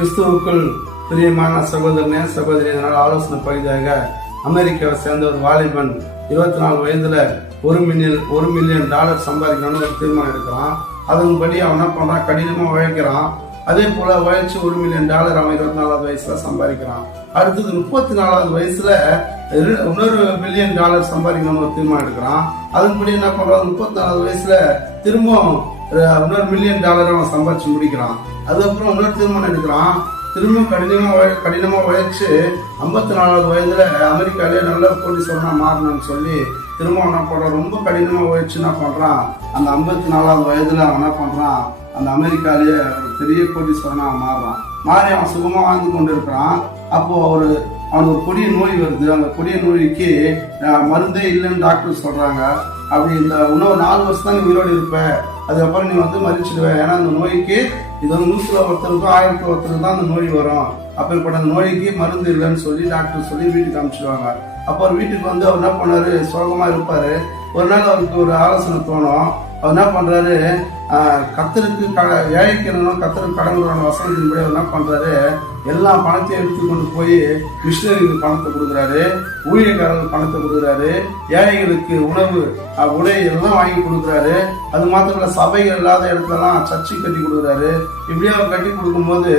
கிறிஸ்துவுக்குள் பிரியமான சகோதரனே சகோதரி, அதனால ஆலோசனை பகுதியாக அமெரிக்காவை சேர்ந்த ஒரு வாலிபன் 24 வயதுல $1 மில்லியன் சம்பாதிக்கணும்னு ஒரு தீர்மானம் எடுக்கிறான். அதன்படி அவன் என்ன பண்றான், கடினமா உழைக்கிறான். அதே போல உழைச்சு $1 மில்லியன் அவன் 24வது வயசுல சம்பாதிக்கிறான். அடுத்தது 34வது வயசுல இன்னொரு $1 மில்லியன் சம்பாதிக்கணும்னு ஒரு தீர்மானம் எடுக்கிறான். அதன்படி என்ன பண்றான், 34வது வயசுல திரும்பவும் இன்னொரு $1 மில்லியன் அவன் சம்பாதிச்சு முடிக்கிறான். அதுக்கப்புறம் இன்னொரு தீர்மானம் எடுக்கிறான். திரும்ப கடினமா உழைச்சு 54வது வயதுல அமெரிக்காலே நல்ல கோடீஸ்வரனா மாறணும்னு சொல்லி திரும்ப என்ன பண்றான், ரொம்ப கடினமா உழைச்சு என்ன பண்றான், அந்த 54வது வயதுல அவன் என்ன பண்றான், அந்த அமெரிக்காலேயே ஒரு பெரிய கோடீஸ்வரனா மாறுறான். மாறி அவன் சுகமா வாழ்ந்து கொண்டு இருக்கிறான். அப்போ அவனுக்கு ஒரு கொடிய நோய் வருது. அந்த கொடிய நோய்க்கு மருந்தே இல்லைன்னு டாக்டர் சொல்றாங்க. அப்படி இந்த இன்னொரு 4 வருஷம் தான் நீ உயிரோடு இருப்ப, அதுக்கப்புறம் நீ மறிச்சிடுவேன். ஏன்னா அந்த நோய்க்கு இது 100ல் ஒருத்தருக்கும் 1000ல் ஒருத்தருக்கு தான் அந்த நோய் வரும். அப்படிப்பட்ட அந்த நோய்க்கு மருந்து இல்லைன்னு சொல்லி டாக்டர் சொல்லி வீட்டுக்கு அனுப்பிச்சிடுவாங்க. அப்போ அவர் வீட்டுக்கு அவர் என்ன பண்ணாரு, சோகமா இருப்பாரு. ஒரு நாள் அவருக்கு ஒரு ஆலோசனை தோணும். அவர் என்ன பண்றாரு, கத்தருக்கு ஏழைக்கணும் கத்தருக்கு கடவுளான வசனத்தின்படி அவர் என்ன பண்றாரு, எல்லா பணத்தையும் எடுத்து கொண்டு போய் மிஷினரிகளுக்கு பணத்தை கொடுக்குறாரு, ஊழியக்காரர்களுக்கு பணத்தை கொடுக்குறாரு, ஏழைகளுக்கு உணவு உடை எல்லாம் வாங்கி கொடுக்குறாரு. அது மாத்திரம் இல்ல, சபைகள் இல்லாத இடத்துலலாம் சர்ச்சை கட்டி கொடுக்குறாரு. இப்படியே அவர் கட்டி கொடுக்கும்போது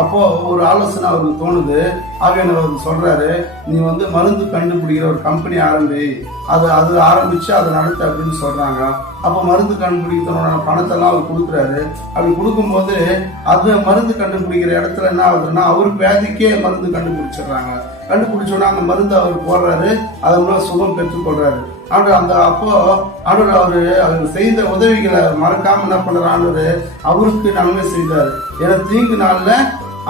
அப்போ ஒரு ஆலோசனை அவருக்கு தோணுது. ஆவியானவர் அவருக்கு சொல்றாரு, நீ மருந்து கண்டுபிடிக்கிற ஒரு கம்பெனி ஆரம்பி, அது ஆரம்பிச்சு அதை நடத்த அப்படின்னு சொல்றாங்க. அப்போ மருந்து கண்டுபிடிக்கிறோட பணத்தெல்லாம் அவர் கொடுக்குறாரு. அப்படி கொடுக்கும்போது அது மருந்து கண்டுபிடிக்கிற இடத்துல என்ன ஆகுதுன்னா, அவருக்கு வியாதிக்கே மருந்து கண்டுபிடிச்சிடுறாங்க. கண்டுபிடிச்சோன்னா அந்த மருந்து அவர் போடுறாரு, அதன் மூலம் சுகம் பெற்றுக்கொள்றாரு. அப்போ அவர் செய்த உதவிகளை மறக்காம என்ன பண்ற ஆண்டவர் அவருக்கு நன்மை செய்தார். ஏன்னா தீங்கு நாள்ல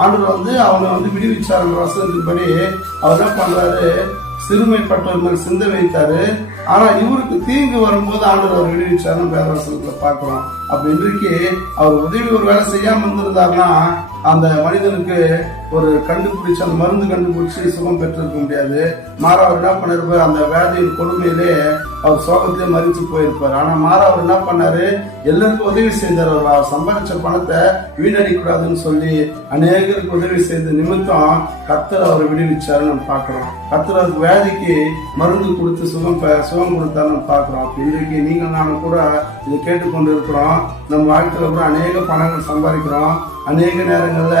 ஆண்டவர் அவனை விடுவிச்சார். வசனத்தின்படி அவர் என்ன பண்றாரு, சிறுமைப்பட்டவர் மேல் சிந்த வைத்தாரு. ஆனா இவருக்கு தீங்கு வரும்போது ஆண்டவர் அவர் விடுவிச்சாருன்னு வேதவசனத்துல பாக்குறோம். அப்ப இன்றைக்கு அவர் உதவி ஒரு வேலை செய்யாம இருந்திருந்தாருன்னா அந்த மனிதனுக்கு ஒரு கண்டுபிடிச்சு அந்த மருந்து கண்டுபிடிச்சு சுகம் பெற்றிருக்க முடியாது. மாறா அவர் என்ன பண்ணிருப்பார், அந்த வியாதியின் கொடுமையிலே அவர் சோகத்திலே மறிச்சு போயிருப்பார். ஆனா மாறா அவர் என்ன பண்ணாரு, எல்லாருக்கும் உதவி செய்தார். அவர் சம்பாதிச்ச பணத்தை வீணடிக்க கூடாதுன்னு சொல்லி அநேகருக்கு உதவி செய்த நிமித்தம் கர்த்தர் அவரை விடுவிச்சாருன்னு நம்ம பாக்குறோம். கர்த்தர் அவருக்கு வியாதிக்கு மருந்து கொடுத்து சுகம் கொடுத்தாருன்னு பாக்குறோம். அப்ப இன்றைக்கு நீங்கள் நானும் கூட இதை கேட்டுக்கொண்டு இருக்கிறோம். நம்ம வாழ்க்கையில கூட அநேக பணங்கள் சம்பாதிக்கிறோம். அநேக நேரங்கள்ல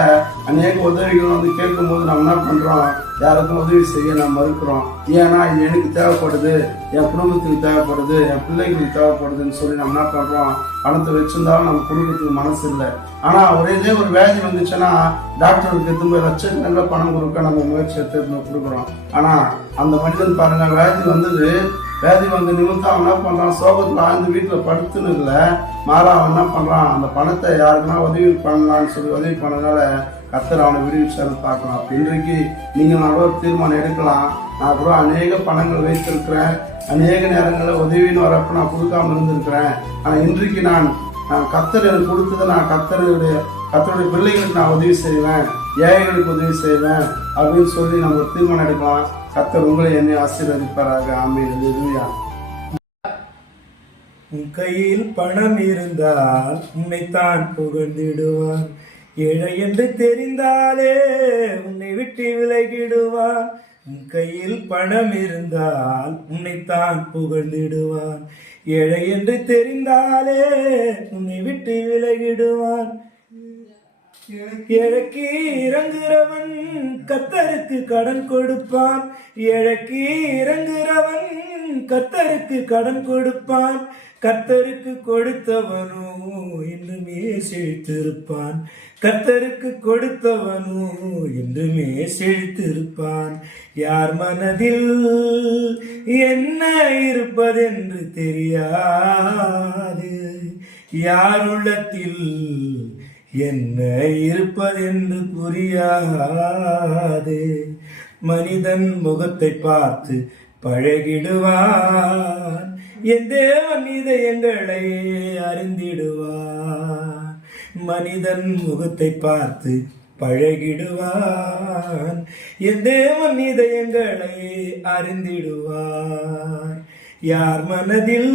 அநேக உதவிகள் கேட்கும் போது நம்ம என்ன பண்றோம், யாருக்கும் உதவி செய்ய நம்ம மறுக்கிறோம். ஏன்னா இது எனக்கு தேவைப்படுது, என் குடும்பத்துக்கு தேவைப்படுது, என் பிள்ளைகளுக்கு தேவைப்படுதுன்னு சொல்லி நம்ம என்ன பண்றோம், பணத்தை வச்சிருந்தாலும் நம்ம குடும்பத்துக்கு மனசு இல்லை. ஆனா ஒரே ஒரு வியாதி வந்துச்சுன்னா டாக்டருக்கு திரும்ப லட்சக்கணக்கில் பணம் கொடுக்க நம்ம முயற்சி எடுத்து கொடுக்குறோம். ஆனா அந்த மனிதன் பாருங்க, வியாதி நிமித்தம் அவன் என்ன பண்றான், சோகத்துல ஆழ்ந்து வீட்டுல படுத்துன்னு இல்லை, மாறா அவன் என்ன பண்றான், அந்த பணத்தை யாருக்குன்னா உதவி பண்ணலான்னு சொல்லி உதவி பண்ணதால கர்த்தர் அவனை விடுவிச்சாருன்னு பார்க்கலாம். அப்ப இன்றைக்கு நீங்க நல்ல ஒரு தீர்மானம் எடுக்கலாம். நான் கூட அநேக பணங்கள் வைத்திருக்கிறேன், அநேக நேரங்களில் உதவின்னு வரப்ப நான் கொடுக்காம இருந்திருக்கிறேன். ஆனா இன்றைக்கு நான் கர்த்தர் எனக்கு கொடுத்ததை நான் கர்த்தருடைய பிள்ளைகளுக்கு நான் உதவி செய்வேன், ஏழைகளுக்கு உதவி செய்வேன் அப்படின்னு சொல்லி நம்ம ஒரு தீர்மானம் எடுக்கலாம். கர்த்தர் உங்களை என்னை ஆசீர்வதிப்பாராக. ஆமென். அல்லேலூயா. உன் கையில் பணம் இருந்தால் உன்னைத்தான் புகழ்ந்திடுவார். ஏழை என்று தெரிந்தாலே உன்னை விட்டு விலகிடுவார். உன் கையில் பணம் இருந்தால் உன்னைத்தான் புகழ்ந்திடுவார். ஏழை என்று தெரிந்தாலே உன்னை விட்டு விலகிடுவான். ஏழைக்கு இறங்குறவன் கர்த்தருக்கு கடன் கொடுப்பான். ஏழைக்கு இறங்குறவன் கர்த்தருக்கு கடன் கொடுப்பான். கர்த்தருக்கு கொடுத்தவனோ என்றுமே செழித்திருப்பான். கர்த்தருக்கு கொடுத்தவனோ என்றுமே செழித்திருப்பான். யார் மனதில் என்ன இருப்பதென்று தெரியாது, யார் உள்ளத்தில் என்ன இருப்பதென்று புரியாது. மனிதன் முகத்தை பார்த்து பழகிடுவான், என் தேவன் இதயங்களை அறிந்திடுவான். மனிதன் முகத்தை பார்த்து பழகிடுவான், என் தேவன் இதயங்களை அறிந்திடுவான். யார் மனதில்